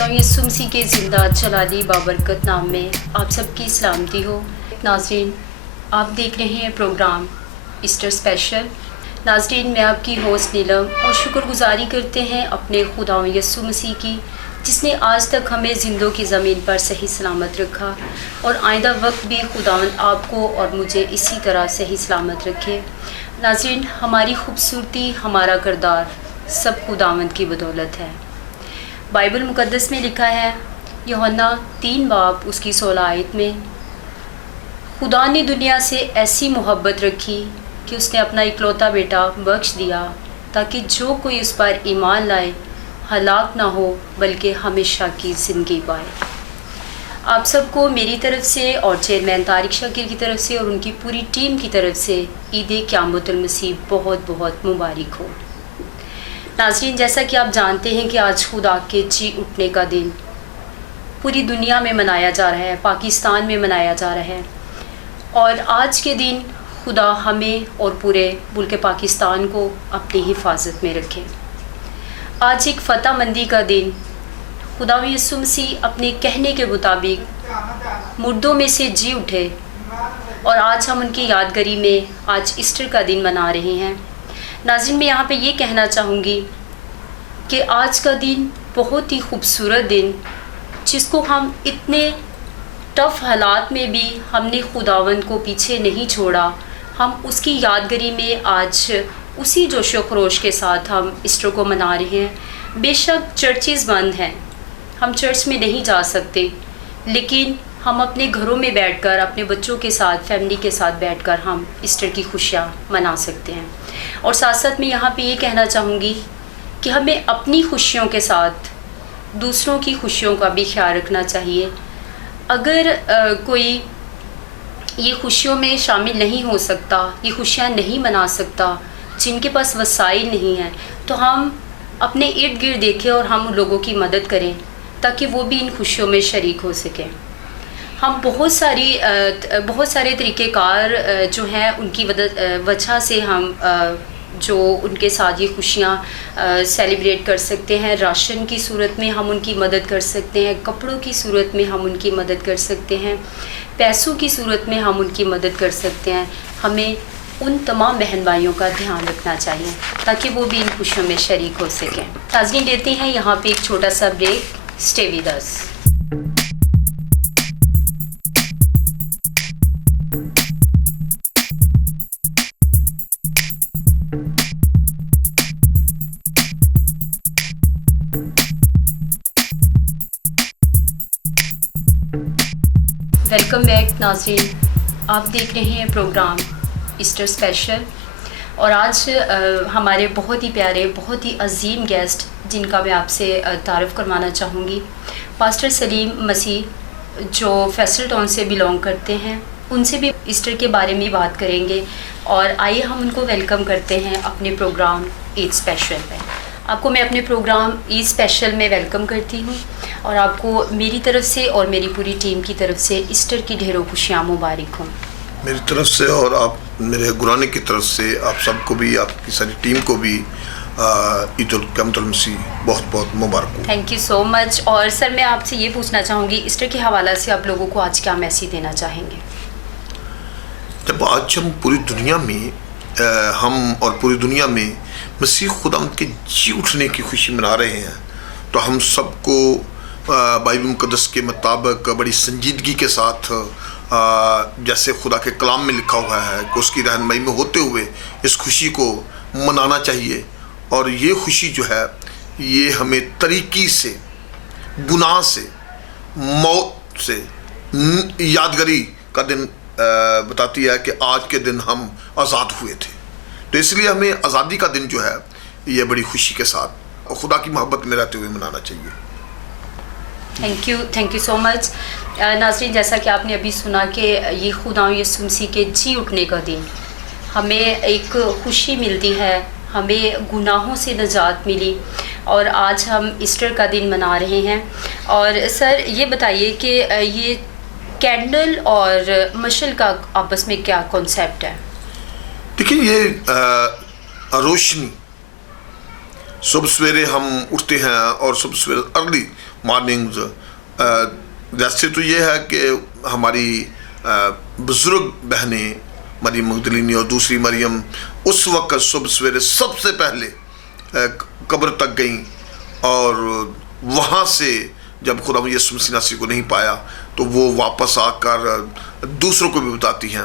खुदा यीशु मसीह के ज़िंदा जलाली बाबरकत नाम में आप सबकी सलामती हो। नाज़रीन, आप देख रहे हैं प्रोग्राम ईस्टर स्पेशल। नाज़रीन, मैं आपकी होस्ट नीलम और शुक्रगुजारी करते हैं अपने खुदा यीशु मसीह की, जिसने आज तक हमें ज़िंदों की ज़मीन पर सही सलामत रखा और आइंदा वक्त भी खुदावंद आपको और मुझे इसी तरह सही सलामत रखे। नाज़रीन, हमारी खूबसूरती, हमारा किरदार सब खुदावंद की बदौलत है। बाइबल मुक़द्दस में लिखा है, यूहन्ना 3 बाब उसकी 16 आयत में, खुदा ने दुनिया से ऐसी मोहब्बत रखी कि उसने अपना इकलौता बेटा बख्श दिया ताकि जो कोई उस पर ईमान लाए हलाक ना हो बल्कि हमेशा की ज़िंदगी पाए। आप सबको मेरी तरफ़ से और चेयरमैन तारिक शाकिर की तरफ से और उनकी पूरी टीम की तरफ से ईद क़यामतुल मसीह बहुत बहुत मुबारक हो। नाज़रीन, जैसा कि आप जानते हैं कि आज खुदा के जी उठने का दिन पूरी दुनिया में मनाया जा रहा है, पाकिस्तान में मनाया जा रहा है और आज के दिन खुदा हमें और पूरे मुल्क पाकिस्तान को अपनी हिफाजत में रखे। आज एक फ़तह मंदी का दिन, खुदा यीशु मसीह अपने कहने के मुताबिक मुर्दों में से जी उठे और आज हम उनकी यादगारी में आज ईस्टर का दिन मना रहे हैं। नाज़रीन, मैं यहाँ पे ये कहना चाहूँगी कि आज का दिन बहुत ही खूबसूरत दिन, जिसको हम इतने टफ़ हालात में भी हमने खुदावंद को पीछे नहीं छोड़ा। हम उसकी यादगारी में आज उसी जोश व खरोश के साथ हम ईस्टर को मना रहे हैं। बेशक चर्चेज़ बंद हैं, हम चर्च में नहीं जा सकते, लेकिन हम अपने घरों में बैठकर अपने बच्चों के साथ, फैमिली के साथ बैठकर हम ईस्टर की खुशियाँ मना सकते हैं। और साथ साथ मैं यहाँ पे ये कहना चाहूँगी कि हमें अपनी खुशियों के साथ दूसरों की खुशियों का भी ख्याल रखना चाहिए। अगर कोई ये खुशियों में शामिल नहीं हो सकता, ये खुशियाँ नहीं मना सकता, जिनके पास वसाइल नहीं हैं, तो हम अपने इर्द गिर्द देखें और हम उन लोगों की मदद करें ताकि वो भी इन खुशियों में शरीक हो सकें। हम बहुत सारे तरीक़ेकार जो हैं उनकी वजह से हम जो उनके साथ ये खुशियाँ सेलिब्रेट कर सकते हैं। राशन की सूरत में हम उनकी मदद कर सकते हैं, कपड़ों की सूरत में हम उनकी मदद कर सकते हैं, पैसों की सूरत में हम उनकी मदद कर सकते हैं। हमें उन तमाम बहन भाइयों का ध्यान रखना चाहिए ताकि वो भी इन खुशियों में शरीक हो सकें। नाज़रीन, देते हैं यहाँ पे एक छोटा सा break. Stay with us. Welcome back नाज़रीन, आप देख रहे हैं प्रोग्राम ईस्टर स्पेशल और आज हमारे बहुत ही प्यारे, बहुत ही अजीम गेस्ट जिनका मैं आपसे तारुफ़ करवाना चाहूँगी, पास्टर सलीम मसीह जो फैसल टाउन से बिलोंग करते हैं, उनसे भी ईस्टर के बारे में बात करेंगे। और आइए हम उनको वेलकम करते हैं अपने प्रोग्राम ईद स्पेशल में। आपको मैं अपने प्रोग्राम ईद स्पेशल में वेलकम करती हूँ और आपको मेरी तरफ़ से और मेरी पूरी टीम की तरफ से ईस्टर की ढेरों खुशियाँ मुबारक हों। मेरी तरफ से और आप मेरे गुराने की तरफ से आप सबको भी, आपकी सारी टीम को भी ईद उल क़यामतुल मसीह बहुत बहुत मुबारक हो। Thank you so much. और सर, मैं आपसे ये पूछना चाहूँगी, ईस्टर के हवाला से आप लोगों को आज क्या मैसेज देना चाहेंगे? जब आज हम पूरी दुनिया में हम और पूरी दुनिया में मसीह खुदावंद के जी उठने की खुशी मना रहे हैं, तो हम सबको बाइबल मुक़द्दस के मुताबिक बड़ी संजीदगी के साथ, जैसे खुदा के कलाम में लिखा हुआ है, कि उसकी रहनुमाई में होते हुए इस खुशी को मनाना चाहिए। और ये खुशी जो है, ये हमें तरीक़ी से, गुनाह से, मौत से, यादगारी का दिन बताती है कि आज के दिन हम आज़ाद हुए थे। तो इसलिए हमें आज़ादी का दिन जो है, ये बड़ी खुशी के साथ खुदा की मोहब्बत में रहते हुए मनाना चाहिए। Thank you so much. नाज़रीन, जैसा कि आपने अभी सुना कि ये खुदा यीशु मसीह के जी उठने का दिन, हमें एक खुशी मिलती है, हमें गुनाहों से निजात मिली और आज हम ईस्टर का दिन मना रहे हैं। और सर, ये बताइए कि ये कैंडल और मशल का आपस में क्या कॉन्सेप्ट है? देखिए, ये रोशनी सुबह सवेरे हम उठते हैं और सुबह सवेरे अर्ली मॉर्निंग्स, जैसे तो ये है कि हमारी बुज़ुर्ग बहनें मरियम मगदलीनी और दूसरी मरियम उस वक्त सुबह सवेरे सबसे पहले कब्र तक गईं और वहाँ से जब खुदा यीशु मसीह को नहीं पाया तो वो वापस आकर दूसरों को भी बताती हैं।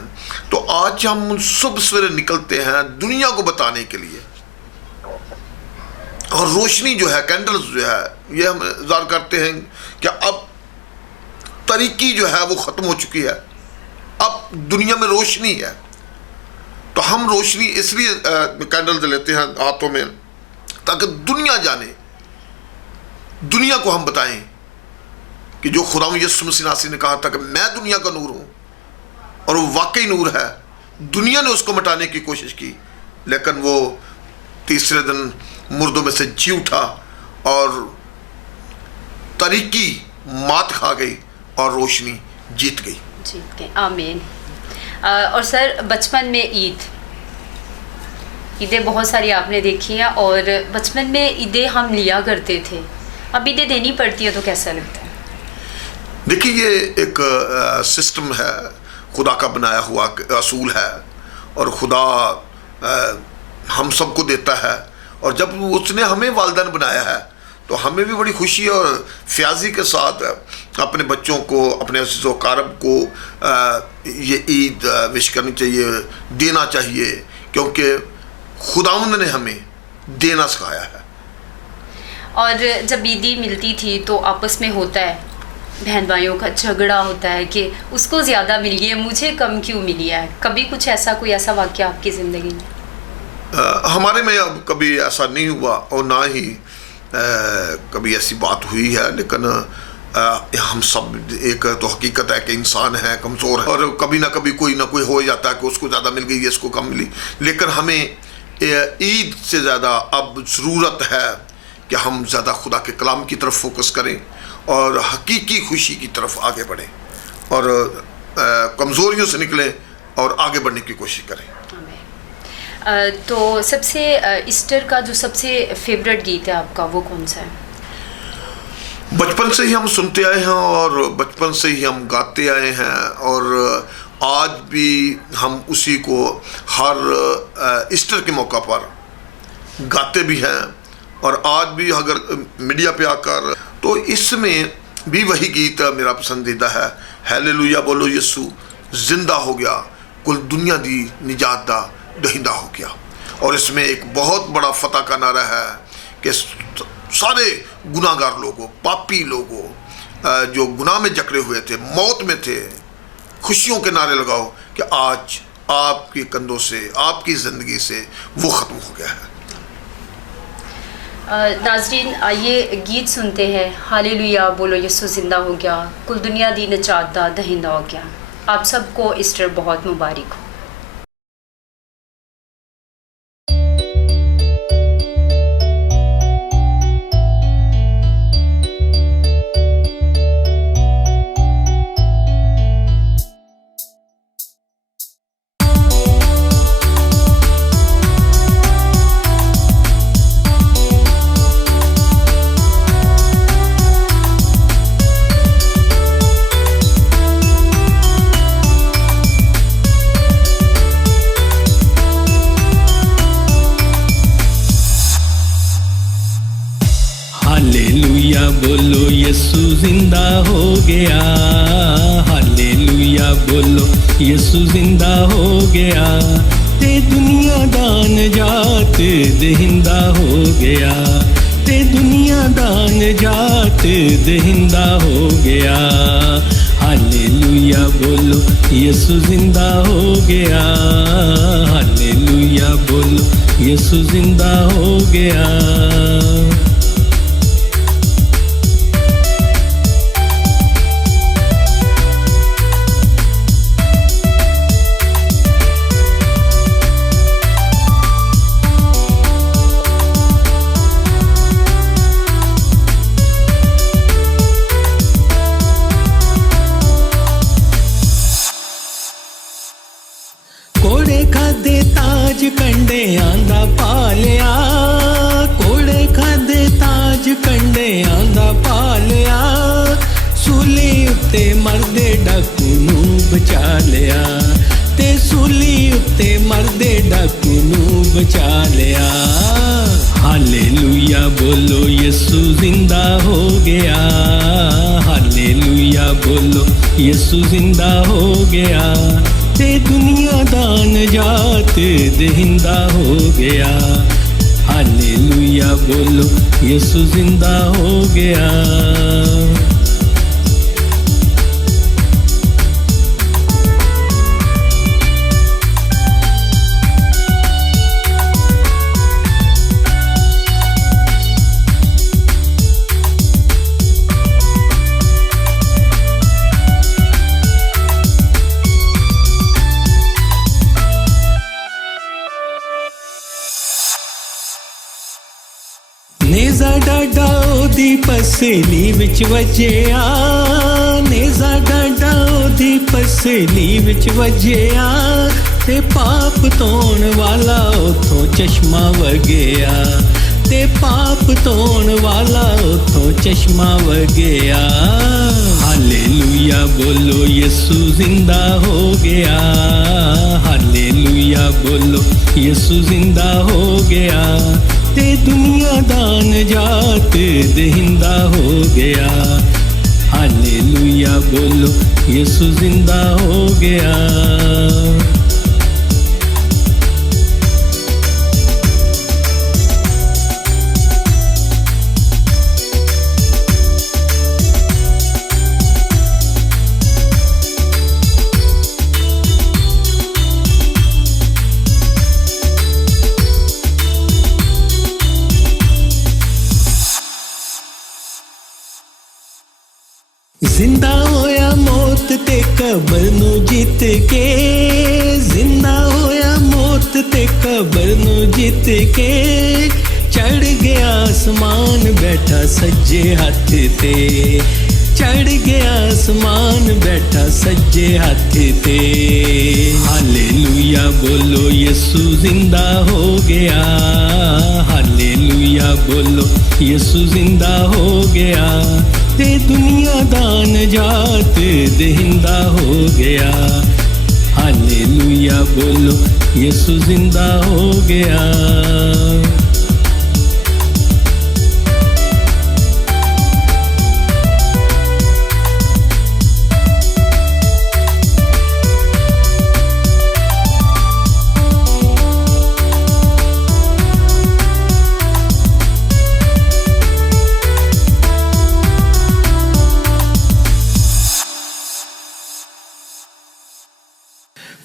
तो आज हम सुबह सवेरे निकलते हैं दुनिया को बताने के लिए, और रोशनी जो है, कैंडल्स जो है, ये हम ज़ाहिर करते हैं कि अब तरीकी जो है वो ख़त्म हो चुकी है, अब दुनिया में रोशनी है। तो हम रोशनी इसलिए कैंडल जलाते हैं हाथों में ताकि दुनिया जाने, दुनिया को हम बताएं कि जो खुदा यीशु मसीह ने कहा था कि मैं दुनिया का नूर हूँ, और वो वाकई नूर है। दुनिया ने उसको मिटाने की कोशिश की, लेकिन वो तीसरे दिन मुर्दों में से जी उठा और तरीकी मात खा गई और रोशनी जीत गई। आमीन। और सर, बचपन में ईदें बहुत सारी आपने देखी हैं, और बचपन में ईदें हम लिया करते थे, अब ईदें देनी पड़ती है तो कैसा लगता है? देखिए, ये एक सिस्टम है, खुदा का बनाया हुआ असूल है, और खुदा हम सबको देता है। और जब उसने हमें वालिदैन बनाया है तो हमें भी बड़ी खुशी और फ्याजी के साथ अपने बच्चों को, अपने अज़ीज़ व अक़ारब को ये ईद विश करनी चाहिए, देना चाहिए, क्योंकि खुदावंद ने हमें देना सिखाया है। और जब ईदी मिलती थी तो आपस में होता है, बहन भाइयों का झगड़ा होता है कि उसको ज़्यादा मिली है, मुझे कम क्यों मिली है। कभी कुछ ऐसा, कोई ऐसा वाक़या आपकी ज़िंदगी में? हमारे में अब कभी ऐसा नहीं हुआ और ना ही कभी ऐसी बात हुई है, लेकिन हम सब, एक तो हकीकत है कि इंसान है, कमज़ोर है, और कभी ना कभी कोई ना कोई हो जाता है कि उसको ज़्यादा मिल गई, इसको कम मिली। लेकिन हमें ईद से ज़्यादा अब ज़रूरत है कि हम ज़्यादा खुदा के कलाम की तरफ फोकस करें और हकीकी खुशी की तरफ आगे बढ़ें और कमज़ोरियों से निकलें और आगे बढ़ने की कोशिश करें। तो सबसे ईस्टर का जो सबसे फेवरेट गीत है आपका, वो कौन सा है? बचपन से ही हम सुनते आए हैं और बचपन से ही हम गाते आए हैं, और आज भी हम उसी को हर ईस्टर के मौका पर गाते भी हैं। और आज भी अगर मीडिया पे आकर, तो इसमें भी वही गीत मेरा पसंदीदा है, हालेलुया बोलो यीशु जिंदा हो गया, कुल दुनिया दी निजात दा दहिंदा हो गया। और इसमें एक बहुत बड़ा फतह का नारा है कि सारे गुनाहगार लोगों, पापी लोगों जो गुनाह में जकड़े हुए थे, मौत में थे, खुशियों के नारे लगाओ कि आज आपके कंधों से, आपकी ज़िंदगी से वो ख़त्म हो गया है। नाज़रीन, आइए गीत सुनते हैं, हालेलुया बोलो यीशु जिंदा हो गया, कुल दुनिया दी निजात दा दहिंदा हो गया। आप सबको ईस्टर बहुत मुबारक हो। बोलो यीशु जिंदा हो गया, हालेलुया बोलो यीशु जिंदा हो गया, ते दुनिया दा निजात दहिंदा हो गया, ते दुनिया दा निजात दहिंदा हो गया, हालेलुया बोलो यीशु जिंदा हो गया, हालेलुया बोलो यीशु जिंदा हो गया। कोड़े खादे ताज कंडे आंदा पालिया, कोड़े डाकू नूं बचा लिया, ते सूली उत्ते मरदे डाकू नूं बचा लिया। हालेलुया बोलो यीशु जिंदा हो गया, हालेलुया बोलो यीशु जिंदा हो गया, ते दुनिया दा नजात देहिंदा हो गया। हालेलुया बोलो यीशु जिंदा हो गया। नेज़ा डाडा ओदी पसली विच वजया, नेज़ा डाडा ओदी पसली विच वजया, ते पाप धोण वाला उथों चश्मा वगया, ते पाप धोण वाला उथों चश्मा वगया। हालेलुया बोलो यीशु जिंदा हो गया, हालेलुया बोलो यीशु जिंदा हो गया, ते दुनिया दा नजात देहिंदा हो गया। हालेलुया बोलो यीशु जिंदा हो गया। जिंदा होया मौत ते कबर नू जित के, जिंदा होया मौत ते कबर नू जित के, चढ़ गया आसमान बैठा सज्जे हाथ ते, चढ़ गया आसमान बैठा सज्जे हाथ ते। हालेलुया बोलो यीशु जिंदा हो गया, हालेलुया बोलो यीशु जिंदा हो गया, ते दुनिया दा नजात देहिंदा हो गया। हालेलुया बोलो यीशु जिंदा हो गया।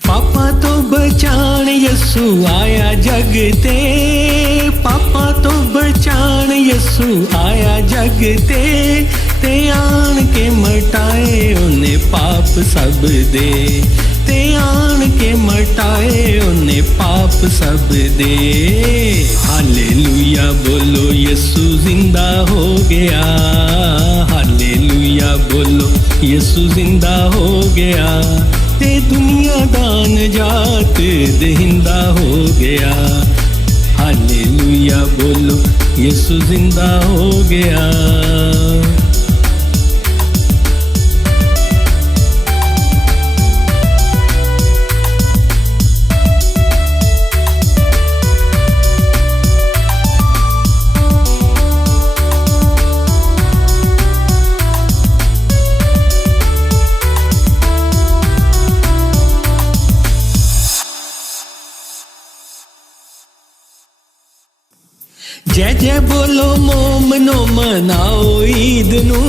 पापा तो बचान यसु आया जग ते, पापा तो बचान यसु आया जग ते आन के मटाए उन्हें पाप सब दे, ते आन के मटाए उन्हें पाप सब दे। हालेलुया बोलो यीशु जिंदा हो गया, हालेलुया बोलो यीशु जिंदा हो गया, ते दुनिया दा नजात देहिंदा हो गया। हालेलुया बोलो यीशु जिंदा हो गया। जय जय बोलो मोमनो मनाओ ईद नू,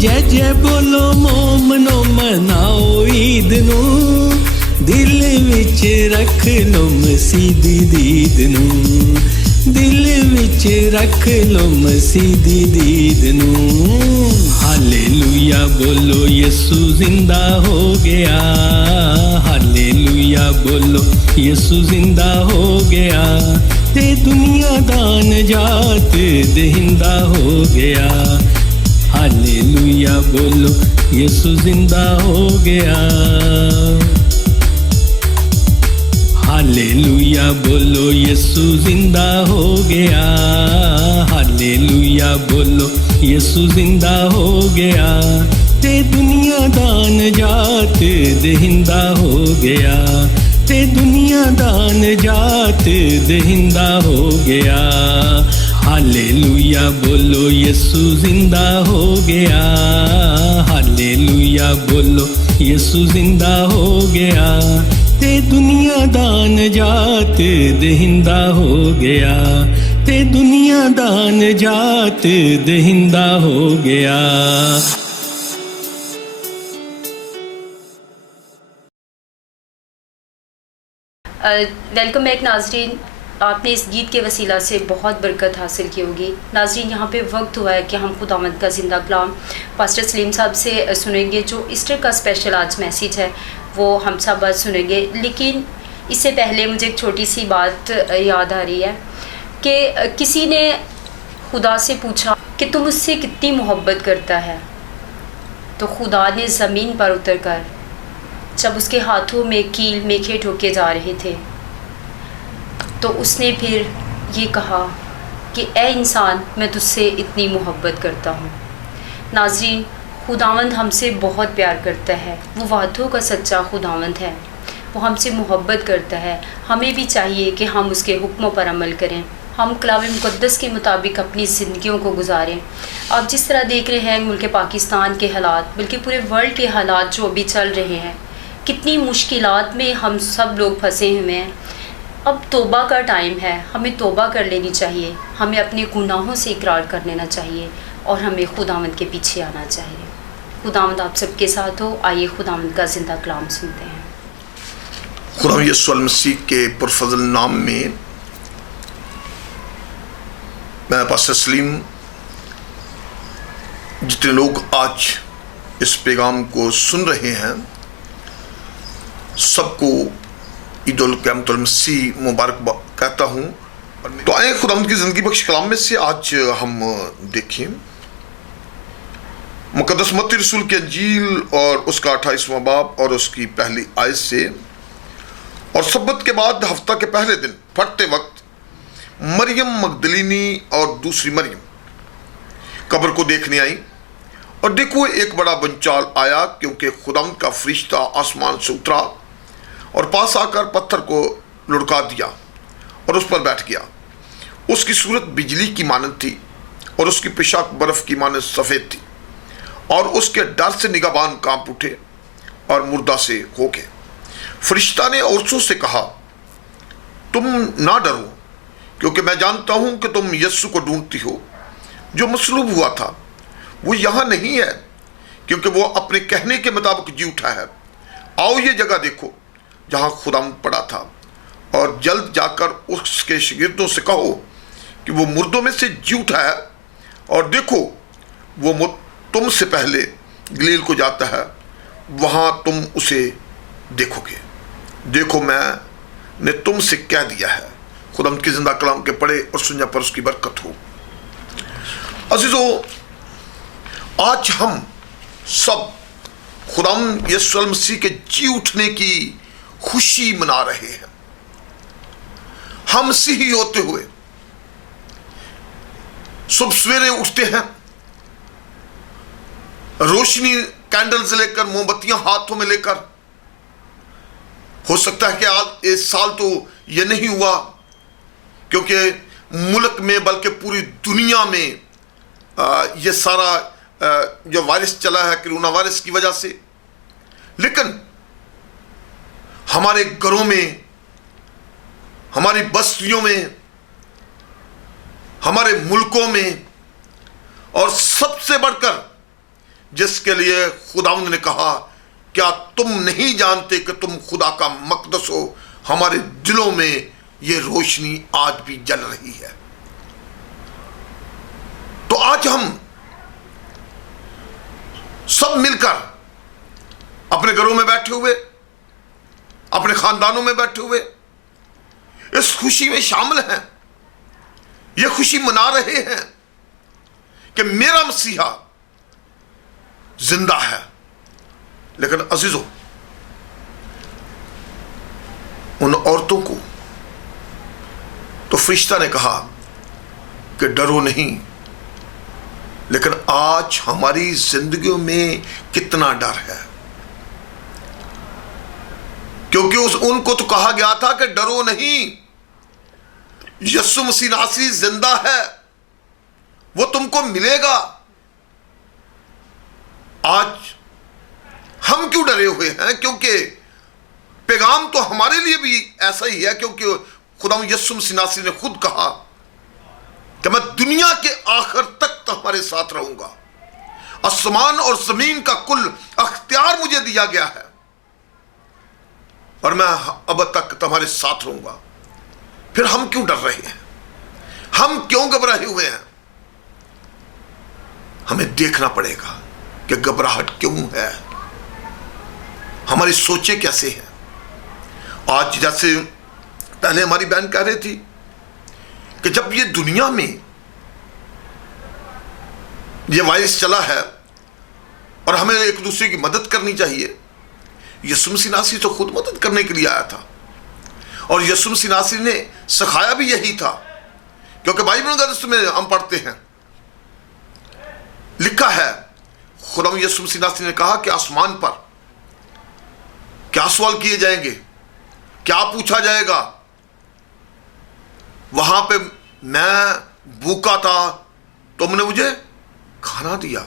जय जय बोलो मोमनो मनाओ ईद नू, दिल विच रख लो मसीह दी दीद नू, दिल विच रख लो मसीह दी दीद नू। हालेलुया बोलो यीशु जिंदा हो गया, हालेलुया बोलो यीशु जिंदा हो गया, ते दुनिया दा नजात देहिंदा हो गया। हालेलुया बोलो यीशु जिंदा हो गया। हालेलुया बोलो यीशु जिंदा हो गया, हालेलुया बोलो यीशु जिंदा हो गया, ते दुनिया दा नजात देहिंदा हो गया, ते दुनिया दा नजात देहिंदा हो गया। हालेलुया बोलो यीशु जिंदा हो गया, हालेलुया बोलो यीशु जिंदा हो गया, ते दुनिया दा नजात देहिंदा हो गया, ते दुनिया दा नजात देहिंदा हो गया। वेलकम बैक नाजरीन। आपने इस गीत के वसीला से बहुत बरकत हासिल की होगी। नाजरीन, यहाँ पे वक्त हुआ है कि हम खुदावंद का ज़िंदा कलाम पास्टर सलीम साहब से सुनेंगे। जो ईस्टर का स्पेशल आज मैसेज है वो हम सब आज सुनेंगे। लेकिन इससे पहले मुझे एक छोटी सी बात याद आ रही है कि किसी ने खुदा से पूछा कि तुम उससे कितनी मोहब्बत करता है, तो खुदा ने ज़मीन पर उतर कर जब उसके हाथों में कील मेखे ठोके जा रहे थे तो उसने फिर ये कहा कि ए इंसान, मैं तुझसे इतनी मोहब्बत करता हूँ। नाज़रीन, खुदावंद हमसे बहुत प्यार करता है। वो वादों का सच्चा खुदावंद है। वो हमसे मोहब्बत करता है। हमें भी चाहिए कि हम उसके हुक्मों पर अमल करें, हम कलाम मुक़द्दस के मुताबिक अपनी ज़िंदगियों को गुजारें। आप जिस तरह देख रहे हैं मुल्क पाकिस्तान के हालात, बल्कि पूरे वर्ल्ड के हालात जो अभी चल रहे हैं, कितनी मुश्किलात में हम सब लोग फंसे हुए हैं। अब तौबा का टाइम है, हमें तौबा कर लेनी चाहिए, हमें अपने गुनाहों से इकरार कर लेना चाहिए और हमें खुदावंद के पीछे आना चाहिए। खुदावंद आप सबके साथ हो। आइए खुदावंद का ज़िंदा कलाम सुनते हैं। खुदा यीशु मसीह के पुरफज़ल नाम में मैं पास्टर सलीम, जितने लोग आज इस पैगाम को सुन रहे हैं, सबको ईद उल क़यामतुल मसीह मुबारक कहता हूँ। तो आए खुदावंद की ज़िंदगी बख्श कलाम में से आज हम देखें मुक़द्दस मत्ती रसूल की अंजील और उसका 28वां बाब और उसकी पहली आयत से। और सब्बत के बाद हफ्ता के पहले दिन फटते वक्त मरियम मगदलीनी और दूसरी मरियम कब्र को देखने आई, और देखो एक बड़ा बंचाल आया, क्योंकि खुदावंद का फरिश्ता आसमान से उतरा और पास आकर पत्थर को लुढ़का दिया और उस पर बैठ गया। उसकी सूरत बिजली की मानद थी और उसकी पेशाक बर्फ की मानद सफ़ेद थी, और उसके डर से निगाहबान कांप उठे और मुर्दा से हो गए। फरिश्ता ने औरतों से कहा, तुम ना डरो, क्योंकि मैं जानता हूं कि तुम यीशु को ढूंढती हो जो मसलूब हुआ था। वो यहाँ नहीं है, क्योंकि वो अपने कहने के मुताबिक जी उठा है। आओ ये जगह देखो जहाँ खुदावंद पड़ा था, और जल्द जाकर उसके शागिर्दों से कहो कि वो मुर्दों में से जी उठा है, और देखो वो तुमसे पहले गलील को जाता है, वहाँ तुम उसे देखोगे। देखो मैंने तुमसे कह दिया है। खुदावंद की जिंदा कलाम के पढ़े और सुनने पर उसकी बरकत हो। अजीजों, आज हम सब खुदावंद यीशु मसीह के जी उठने की खुशी मना रहे हैं। हम मसीही होते हुए सुबह सवेरे उठते हैं, रोशनी कैंडल्स लेकर, मोमबत्तियां हाथों में लेकर। हो सकता है कि आज इस साल तो यह नहीं हुआ, क्योंकि मुल्क में बल्कि पूरी दुनिया में यह सारा जो वायरस चला है कोरोना वायरस की वजह से। लेकिन हमारे घरों में, हमारी बस्तियों में, हमारे मुल्कों में, और सबसे बढ़कर जिसके लिए खुदावंद ने कहा, क्या तुम नहीं जानते कि तुम खुदा का मक़दस हो, हमारे दिलों में ये रोशनी आज भी जल रही है। तो आज हम सब मिलकर अपने घरों में बैठे हुए, अपने खानदानों में बैठे हुए इस खुशी में शामिल हैं। ये खुशी मना रहे हैं कि मेरा मसीहा जिंदा है। लेकिन अजीजों, उन औरतों को तो फरिश्ता ने कहा कि डरो नहीं, लेकिन आज हमारी जिंदगियों में कितना डर है, क्योंकि उनको तो कहा गया था कि डरो नहीं, यीशु मसीह नासरी जिंदा है, वो तुमको मिलेगा। आज हम क्यों डरे हुए हैं? क्योंकि पैगाम तो हमारे लिए भी ऐसा ही है, क्योंकि खुदा यीशु मसीह नासरी ने खुद कहा कि मैं दुनिया के आखिर तक तुम्हारे साथ रहूंगा, आसमान और जमीन का कुल अख्तियार मुझे दिया गया है और मैं अब तक तुम्हारे साथ रहूंगा। फिर हम क्यों डर रहे हैं? हम क्यों घबराए हुए हैं? हमें देखना पड़ेगा कि घबराहट क्यों है, हमारी सोचें कैसे हैं। आज जैसे पहले हमारी बहन कह रही थी कि जब ये दुनिया में ये वायरस चला है और हमें एक दूसरे की मदद करनी चाहिए, यीशु मसीह नासरी तो खुद मदद करने के लिए आया था और यीशु मसीह नासरी ने सिखाया भी यही था, क्योंकि बाइबल मुक़द्दस में हम पढ़ते हैं, लिखा है खुदा यीशु मसीह नासरी ने कहा कि आसमान पर क्या सवाल किए जाएंगे, क्या पूछा जाएगा। वहां पे मैं भूखा था तुमने मुझे खाना दिया,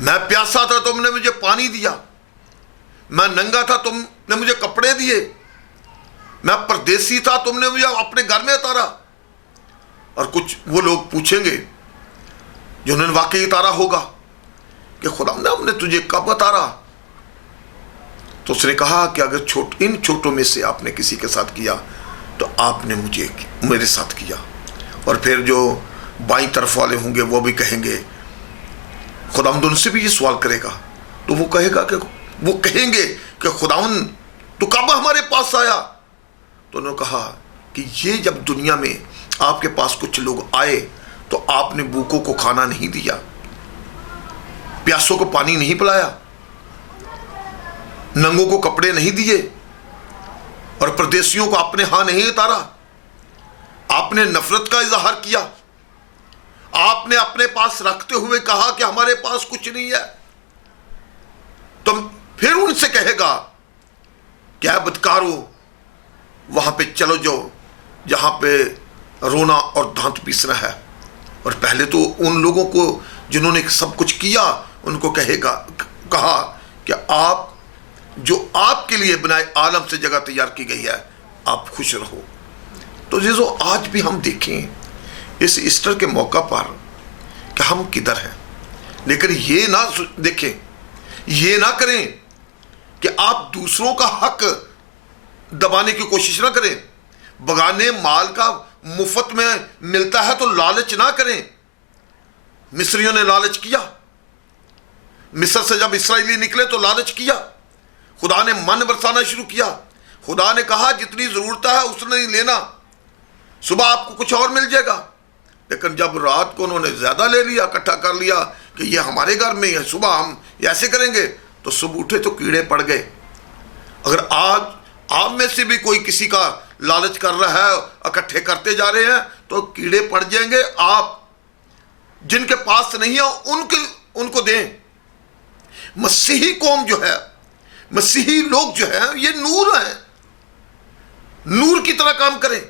मैं प्यासा था तुमने मुझे पानी दिया, मैं नंगा था तुमने मुझे कपड़े दिए, मैं परदेसी था तुमने मुझे अपने घर में उतारा। और कुछ वो लोग पूछेंगे जिन्होंने वाकई उतारा होगा कि खुदा ने हमने तुझे कब उतारा? तो उसने कहा कि अगर इन छोटों में से आपने किसी के साथ किया तो आपने मेरे साथ किया। और फिर जो बाईं तरफ वाले होंगे वो भी कहेंगे, खुदावंद उनसे भी ये सवाल करेगा तो वो कहेंगे कि खुदावंद तो कब हमारे पास आया? तो उन्होंने कहा कि ये जब दुनिया में आपके पास कुछ लोग आए तो आपने भूखों को खाना नहीं दिया, प्यासों को पानी नहीं पिलाया, नंगों को कपड़े नहीं दिए और परदेशियों को आपने हां नहीं उतारा। आपने नफरत का इजहार किया, आपने अपने पास रखते हुए कहा कि हमारे पास कुछ नहीं है। तो फिर उनसे कहेगा क्या बदकारो, वहां पे चलो जाओ जहां पे रोना और दांत पीसना है। और पहले तो उन लोगों को जिन्होंने सब कुछ किया उनको कहा कि आप जो आपके लिए बनाए आलम से जगह तैयार की गई है, आप खुश रहो। तो जो आज भी हम देखें इस ईस्टर के मौका पर कि हम किधर हैं, लेकिन ये ना देखें, ये ना करें कि आप दूसरों का हक दबाने की कोशिश ना करें। बगाने माल का मुफ्त में मिलता है तो लालच ना करें। मिस्रियों ने लालच किया, मिस्र से जब इस्राएली निकले तो लालच किया, खुदा ने मन बरसाना शुरू किया। खुदा ने कहा जितनी जरूरत है उतना ही लेना, सुबह आपको कुछ और मिल जाएगा। लेकिन जब रात को उन्होंने ज्यादा ले लिया, इकट्ठा कर लिया कि ये हमारे घर में है, सुबह हम ऐसे करेंगे, तो सुबह उठे तो कीड़े पड़ गए। अगर आज आप में से भी कोई किसी का लालच कर रहा है, इकट्ठे करते जा रहे हैं, तो कीड़े पड़ जाएंगे। आप जिनके पास नहीं है उनको दें। मसीही कौम जो है, मसीही लोग जो है, ये नूर हैं, नूर की तरह काम करें,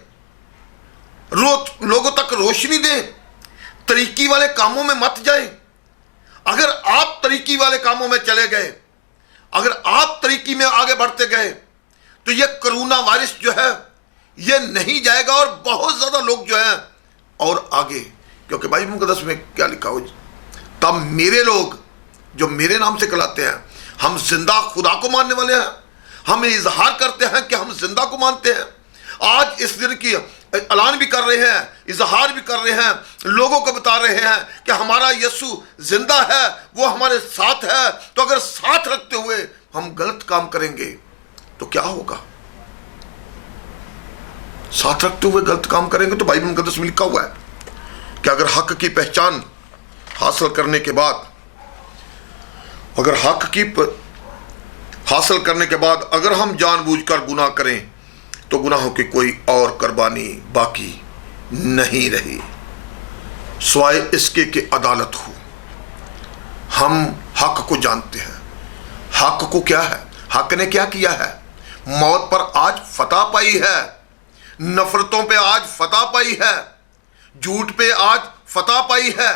लोगों तक रोशनी दें, तरीकी वाले कामों में मत जाएं। अगर आप तरीकी वाले कामों में चले गए, अगर आप तरीकी में आगे बढ़ते गए, तो ये कोरोना वायरस जो है ये नहीं जाएगा और बहुत ज्यादा लोग जो हैं और आगे। क्योंकि बाइबल मुक़द्दस में क्या लिखा हो, तब मेरे लोग जो मेरे नाम से कहलाते हैं, हम जिंदा खुदा को मानने वाले हैं, हम इजहार करते हैं कि हम जिंदा को मानते हैं। आज इस दिन की ऐलान भी कर रहे हैं, इजहार भी कर रहे हैं, लोगों को बता रहे हैं कि हमारा यीशु जिंदा है, वो हमारे साथ है। तो अगर साथ रखते हुए हम गलत काम करेंगे तो क्या होगा? साथ रखते हुए गलत काम करेंगे तो बाइबल मुक़द्दस में लिखा हुआ है कि अगर हक की पहचान हासिल करने के बाद, अगर हासिल करने के बाद अगर हम जानबूझकर गुनाह करें तो गुनाहों की कोई और कुर्बानी बाकी नहीं रही। स्वाय इसके कि अदालत हो। हम हक को जानते हैं। हक को क्या है? हक ने क्या किया है? मौत पर आज फतह पाई है, नफरतों पे आज फतह पाई है, झूठ पे आज फतह पाई है,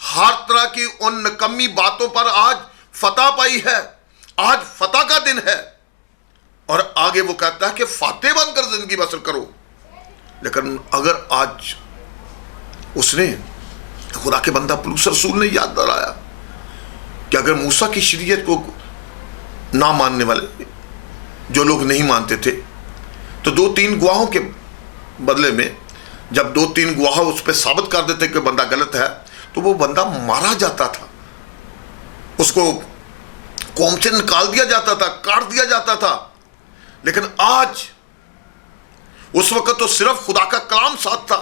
हर तरह की उन नकम्मी बातों पर आज फतह पाई है। आज फतह का दिन है। और आगे वो कहता है कि फाते बनकर जिंदगी बसर करो। लेकिन अगर आज उसने, खुदा के बंदा पलूस रसूल ने याद दिलाया कि अगर मूसा की शरीयत को ना मानने वाले जो लोग नहीं मानते थे, तो 2-3 गवाहों के बदले में जब 2-3 गवाह उस पर साबित कर देते कि बंदा गलत है, तो वो बंदा मारा जाता था, उसको कौम से निकाल दिया जाता था, काट दिया जाता था। लेकिन आज, उस वक्त तो सिर्फ खुदा का कलाम साथ था।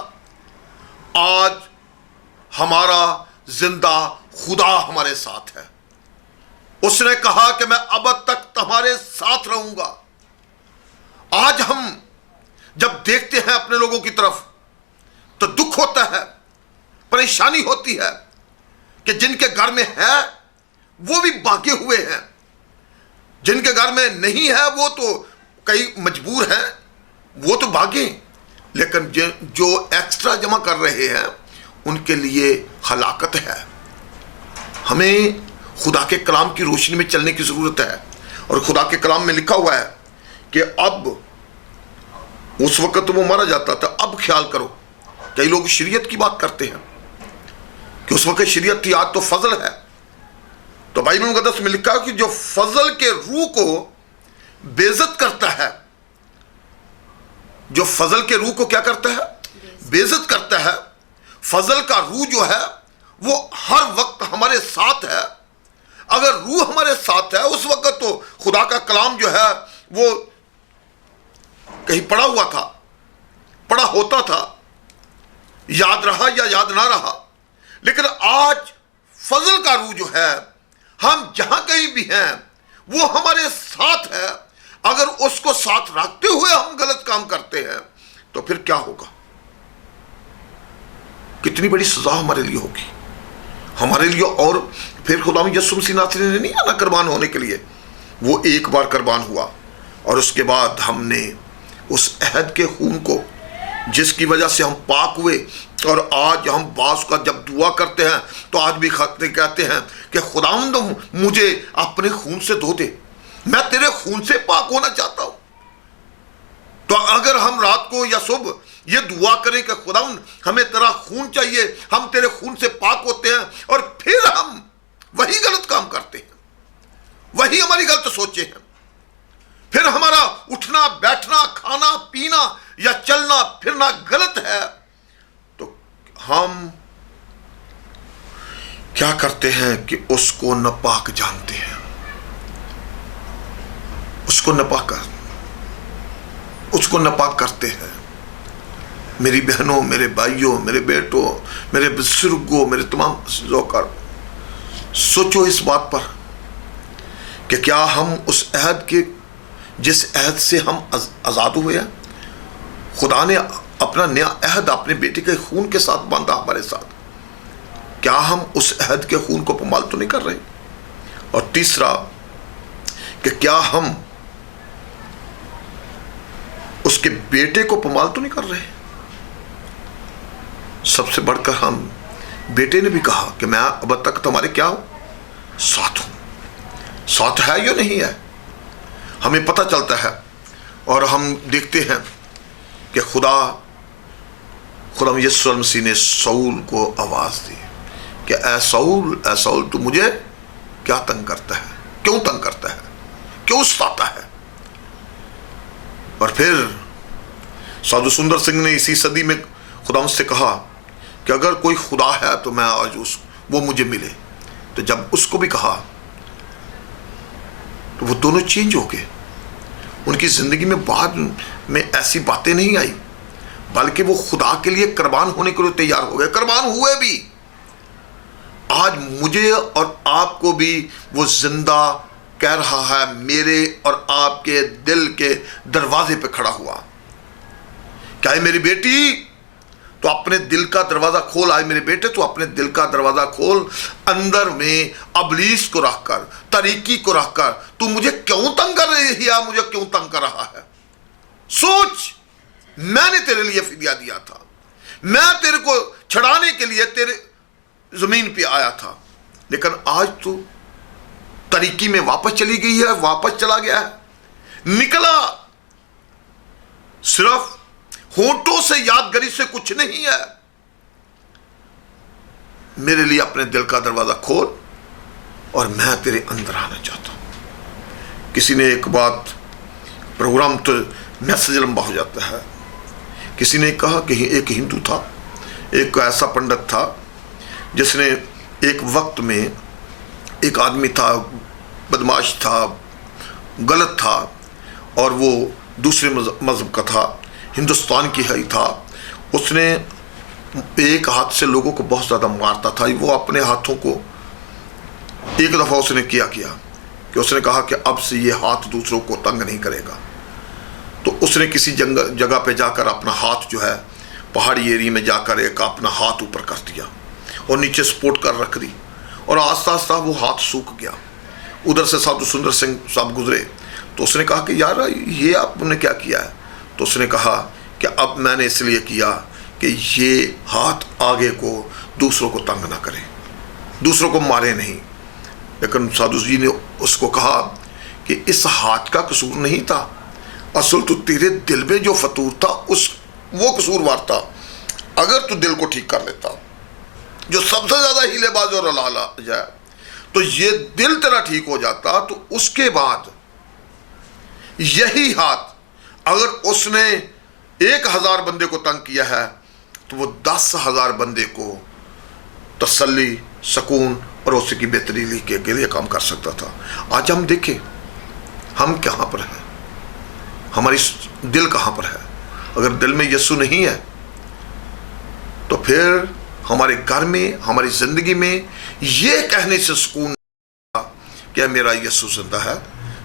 आज हमारा जिंदा खुदा हमारे साथ है। उसने कहा कि मैं अब तक तुम्हारे साथ रहूंगा। आज हम जब देखते हैं अपने लोगों की तरफ तो दुख होता है, परेशानी होती है कि जिनके घर में है वो भी भागे हुए हैं, जिनके घर में नहीं है वो तो कई मजबूर हैं, वो तो भागे। लेकिन जो एक्स्ट्रा जमा कर रहे हैं उनके लिए हलाकत है। हमें खुदा के कलाम की रोशनी में चलने की ज़रूरत है। और खुदा के कलाम में लिखा हुआ है कि अब, उस वक्त वो मारा जाता था, अब ख्याल करो। कई लोग शरीयत की बात करते हैं कि उस वक्त शरीयत थी, आज तो फजल है। तो बाइबल मुकद्दस में लिखा है कि जो फजल के रूह को बेइज्जत करता है, जो फजल के रूह को क्या करता है? बेइज्जत करता है। फजल का रूह जो है वो हर वक्त हमारे साथ है। अगर रूह हमारे साथ है, उस वक्त तो खुदा का कलाम जो है वो कहीं पड़ा हुआ था, पड़ा होता था, याद रहा या याद ना रहा। लेकिन आज फजल का रूह जो है, हम जहां कहीं भी हैं वो हमारे साथ है। अगर उसको साथ रखते हुए हम गलत काम करते हैं तो फिर क्या होगा? कितनी बड़ी सजा हमारे लिए होगी, हमारे लिए। और फिर खुदा यीशु मसीह नासरी ने नहीं आना कुर्बान होने के लिए, वो एक बार कुर्बान हुआ और उसके बाद हमने उस अहद के खून को, जिसकी वजह से हम पाक हुए, और आज हम बास का जब दुआ करते हैं तो आज भी कहते हैं कि खुदावंद मुझे अपने खून से धो दे, मैं तेरे खून से पाक होना चाहता हूं। तो अगर हम रात को या सुबह ये दुआ करें कि खुदावंद हमें तेरा खून चाहिए, हम तेरे खून से पाक होते हैं, और फिर हम वही गलत काम करते हैं, वही हमारी गलत सोचे हैं, फिर हमारा उठना बैठना खाना पीना या चलना फिरना गलत है, तो हम क्या करते हैं कि उसको नापाक जानते हैं, उसको नापाक करते हैं। मेरी बहनों, मेरे भाइयों, मेरे बेटों, मेरे बुजुर्गों, मेरे तमाम जोकार, सोचो इस बात पर कि क्या हम उस अहद के, जिस अहद से हम आज़ाद हुए हैं, खुदा ने अपना नया अहद अपने बेटे के खून के साथ बांधा हमारे साथ, क्या हम उस अहद के खून को पामाल तो नहीं कर रहे? और तीसरा कि क्या हम उसके बेटे को पामाल तो नहीं कर रहे? सबसे बढ़कर हम बेटे ने भी कहा कि मैं अब तक तुम्हारे क्या हूं? साथ हूं। साथ है या नहीं है हमें पता चलता है। और हम देखते हैं कि खुदा यीशु मसीह ने शाऊल को आवाज दी कि ऐ शाऊल तू मुझे क्या तंग करता है, क्यों तंग करता है, क्यों सताता है? और फिर साधु सुंदर सिंह ने इसी सदी में खुदा से कहा कि अगर कोई खुदा है तो मैं आज वो मुझे मिले। तो जब उसको भी कहा तो वो दोनों चेंज हो गए। उनकी जिंदगी में बाद में ऐसी बातें नहीं आई, बल्कि वो खुदा के लिए कुर्बान होने के लिए तैयार हो गए, कुर्बान हुए भी। आज मुझे और आपको भी वो जिंदा कह रहा है, मेरे और आपके दिल के दरवाजे पे खड़ा हुआ। क्या है मेरी बेटी, तो अपने दिल का दरवाजा खोल। आए मेरे बेटे, तो अपने दिल का दरवाजा खोल। अंदर में अबलीस को रखकर, तरीकी को रखकर तू मुझे क्यों तंग कर रही है, या मुझे क्यों तंग कर रहा है? सोच, मैंने तेरे लिए फिदिया दिया था, मैं तेरे को छड़ाने के लिए तेरे जमीन पे आया था, लेकिन आज तू तरीकी में वापस चली गई है, वापस चला गया है। निकला सिर्फ होठों से यादगारी से कुछ नहीं है। मेरे लिए अपने दिल का दरवाजा खोल और मैं तेरे अंदर आना चाहता हूं। किसी ने एक बात, प्रोग्राम तो मैसेज लंबा हो जाता है, किसी ने कहा कि एक हिंदू था, एक ऐसा पंडित था जिसने एक वक्त में, एक आदमी था, बदमाश था, गलत था, और वो दूसरे मजहब का था, हिंदुस्तान की ही था। उसने एक हाथ से लोगों को बहुत ज़्यादा मारता था। वो अपने हाथों को एक दफ़ा उसने किया कि उसने कहा कि अब से ये हाथ दूसरों को तंग नहीं करेगा। तो उसने किसी जगह पे जाकर अपना हाथ जो है, पहाड़ी एरिया में जाकर एक अपना हाथ ऊपर कर दिया और नीचे सपोर्ट कर रख दी, और आस्ता आस्ता वो हाथ सूख गया। उधर से साधु सुंदर सिंह साहब गुजरे, तो उसने कहा कि यार ये आपने क्या किया है? तो उसने कहा कि अब मैंने इसलिए किया कि ये हाथ आगे को दूसरों को तंग ना करे, दूसरों को मारे नहीं। लेकिन साधु जी ने उसको कहा कि इस हाथ का कसूर नहीं था, असल तो तेरे दिल में जो फतूर था वो कसूरवार था। अगर तू दिल को ठीक कर लेता, जो सबसे ज्यादा हीलेबाज और लाला जाए, तो ये दिल तेरा ठीक हो जाता, तो उसके बाद यही हाथ अगर उसने 1000 बंदे को तंग किया है, तो वो 10,000 बंदे को तसल्ली, सुकून और उसकी बेहतरी के लिए काम कर सकता था। आज हम देखें हम कहाँ पर हैं, हमारी दिल कहाँ पर है। अगर दिल में यीशु नहीं है, तो फिर हमारे घर में, हमारी जिंदगी में ये कहने से सुकून कि मेरा यीशु जिंदा है।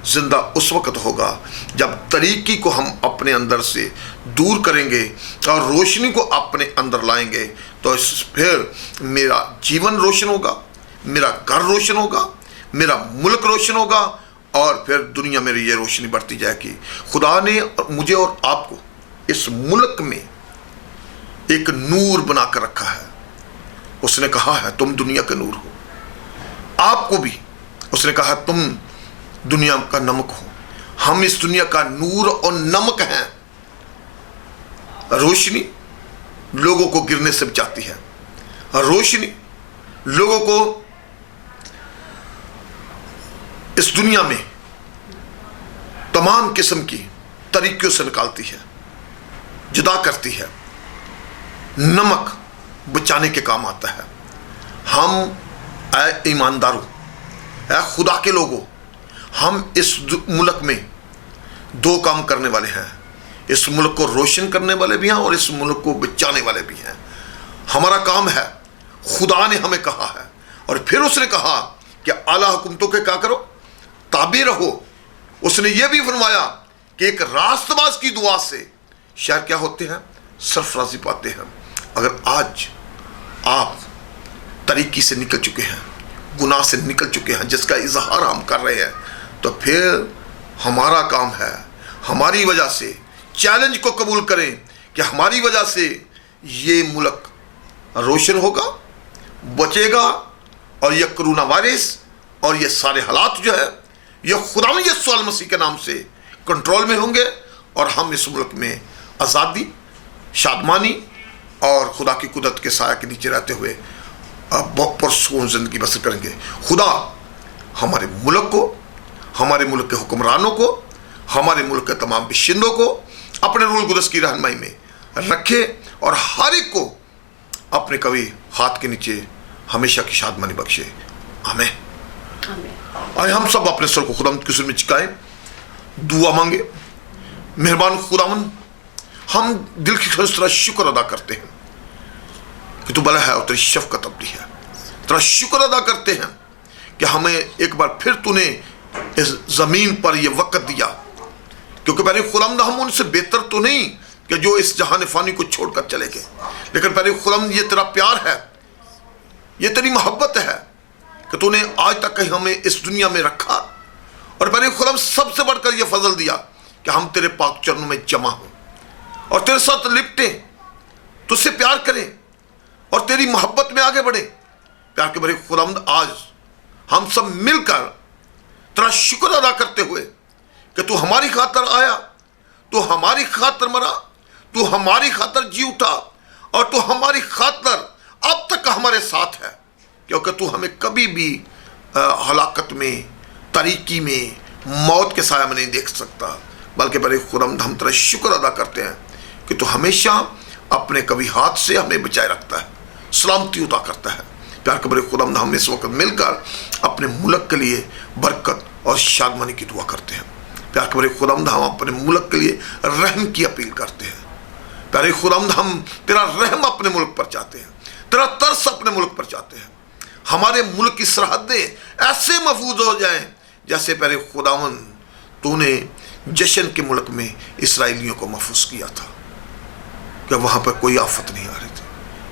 जिंदा उस वक्त होगा जब तरीकी को हम अपने अंदर से दूर करेंगे और रोशनी को अपने अंदर लाएंगे, तो फिर मेरा जीवन रोशन होगा, मेरा घर रोशन होगा, मेरा मुल्क रोशन होगा, और फिर दुनिया में ये रोशनी बढ़ती जाएगी। खुदा ने मुझे और आपको इस मुल्क में एक नूर बनाकर रखा है। उसने कहा है तुम दुनिया के नूर हो। आपको भी उसने कहा तुम दुनिया का नमक हो। हम इस दुनिया का नूर और नमक हैं। रोशनी लोगों को गिरने से बचाती है, रोशनी लोगों को इस दुनिया में तमाम किस्म की तरीकों से निकालती है, जुदा करती है। नमक बचाने के काम आता है। हम ईमानदारों, खुदा के लोगों, हम इस मुल्क में 2 काम करने वाले हैं। इस मुल्क को रोशन करने वाले भी हैं और इस मुल्क को बचाने वाले भी हैं। हमारा काम है, खुदा ने हमें कहा है, और फिर उसने कहा कि आला हुकुमतों के क्या करो, ताबे रहो। उसने ये भी फरमाया कि एक रास्तबाज की दुआ से शहर क्या होते हैं, सरफराजी पाते हैं। अगर आज आप तरीकी से निकल चुके हैं, गुनाह से निकल चुके हैं, जिसका इजहार हम कर रहे हैं, तो फिर हमारा काम है, हमारी वजह से चैलेंज को कबूल करें कि हमारी वजह से ये मुल्क रोशन होगा, बचेगा, और ये कोरोना वायरस और ये सारे हालात जो है ये खुदा यीशु मसीह के नाम से कंट्रोल में होंगे, और हम इस मुल्क में आज़ादी, शादमानी और खुदा की कुदरत के साया के नीचे रहते हुए बहुत पुरसुकून ज़िंदगी बसर करेंगे। खुदा हमारे मुल्क को, हमारे मुल्क के हुक्मरानों को, हमारे मुल्क के तमाम बाशिंदों को अपने रूल कुदस की रहनुमाई में रखे, और हर एक को अपने कभी हाथ के नीचे हमेशा की शादमानी बख्शे। आमीन। आए हम सब अपने सर को खुदावंद के सर में झुकाएं, दुआ मांगे। मेहरबान खुदावंद, हम दिल की खलिस तेरा शुक्र अदा करते हैं कि तू भला है और तेरी शफकत अपनी है। तेरा शुक्र अदा करते हैं कि हमें एक बार फिर तूने इस ज़मीन पर यह वक़्त दिया, क्योंकि पहले खुदावंद हम उनसे बेहतर तो नहीं कि जो इस जहान फ़ानी को छोड़कर चले गए, लेकिन प्यारे खुदावंद ये तेरा प्यार है, ये तेरी मोहब्बत है कि तूने आज तक कहीं हमें इस दुनिया में रखा, और प्यारे खुदावंद सबसे बढ़कर ये फजल दिया कि हम तेरे पाक चरणों में जमा हों और तेरे साथ लिपटें, तुझसे प्यार करें और तेरी मोहब्बत में आगे बढ़े। प्यार के बड़े खुदावंद, आज हम सब मिलकर तेरा शुक्र अदा करते हुए कि तू हमारी खातर आया, तू हमारी खातर मरा, तू हमारी खातर जी उठा, और तू हमारी खातर अब तक हमारे साथ है, क्योंकि तू हमें कभी भी हलाकत में, तारीकी में, मौत के साया में नहीं देख सकता। बल्कि बड़े खुदावंद, हम तेरा शुक्र अदा करते हैं कि तू हमेशा अपने कभी हाथ से हमें बचाए रखता है, सलामती अता करता है। प्यार के बड़े खुदावंद, हम इस वक्त मिलकर अपने मुल्क के लिए बरकत और शादमानी की दुआ करते हैं। प्यार के बड़े खुदावंद, हम अपने मुल्क के लिए रहम की अपील करते हैं। प्यारे खुदावंद, हम तेरा रहम अपने मुल्क पर चाहते हैं, तेरा तरस अपने मुल्क पर चाहते हैं। हमारे मुल्क की सरहदें ऐसे महफूज हो जाएं जैसे प्यारे खुदावंद तूने जशन के मुल्क में इसराइलियों को महफूज किया था, कि वहाँ पर कोई आफत नहीं आ रही थी।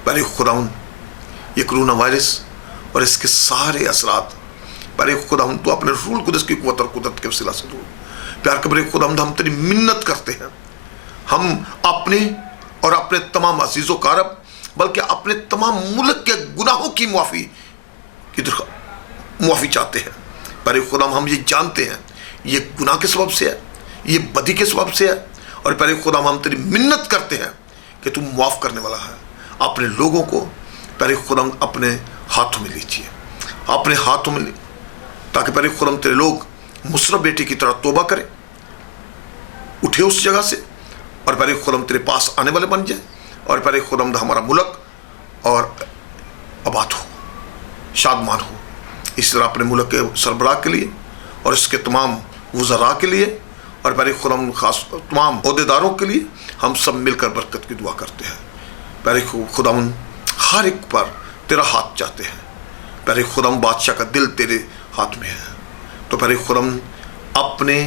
प्यारे खुदावंद, ये कोरोना वायरस और इसके सारे असरात, प्यारे खुदावंद तू अपने रूल कुदस की कुव्वत और कुदरत के वसीला से दूर। प्यार के बड़े खुदावंद, हम तेरी मिन्नत करते हैं, हम अपने और अपने तमाम अजीज़ों कारब, बल्कि अपने तमाम मुल्क के गुनाहों की मुआफ़ी चाहते हैं। प्यारे खुदा, हम ये जानते हैं ये गुनाह के सबब से है, ये बदी के सबब से है, और प्यारे खुदा हम तेरी मिन्नत करते हैं कि तू माफ़ करने वाला है। अपने लोगों को प्यारे खुदा अपने हाथों में लीजिए, अपने हाथों में, ताकि प्यारे खुदा तेरे लोग मुसरफ बेटे की तरह तौबा करें, उठे उस जगह से, और प्यारे खुदा तेरे पास आने वाले बन जाए, और प्यारे खुदा हमारा मुल्क और आबाद हो, शादमान हो। इस तरह अपने मुल्क के सरबराह के लिए और इसके तमाम वज़रा के लिए, और प्यारे खुदा खास तमाम अहदेदारों के लिए हम सब मिलकर बरकत की दुआ करते हैं। प्यारे खुदा हर एक पर तेरा हाथ चाहते हैं। प्यारे खुदा, बादशाह का दिल तेरे हाथ में है, तो प्यारे खुदा अपने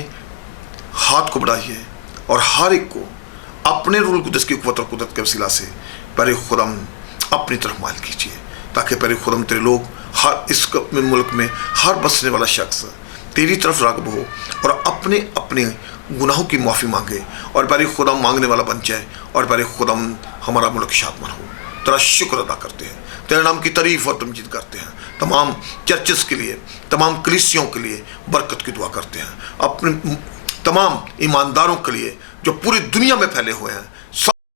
हाथ को बढ़ाइए और हर एक को अपने रूल कुदस की कुव्वत और कुदरत के वसीला से प्यारे खुदा अपनी तरफ माइल कीजिए, ताकि प्यारे खुदा तेरे लोग हर इस मुल्क में हर बसने वाला शख्स तेरी तरफ राग़िब हो और अपने अपने गुनाहों की माफ़ी मांगे, और प्यारे खुदा मांगने वाला बन जाए, और प्यारे खुदा हमारा मुल्क शादमान हो। तेरा शुक्र अदा करते हैं, तेरे नाम की तारीफ़ और तमजीद करते हैं। तमाम चर्चेस के लिए, तमाम कलीसियों के लिए बरकत की दुआ करते हैं, अपने तमाम ईमानदारों के लिए जो पूरी दुनिया में फैले हुए हैं।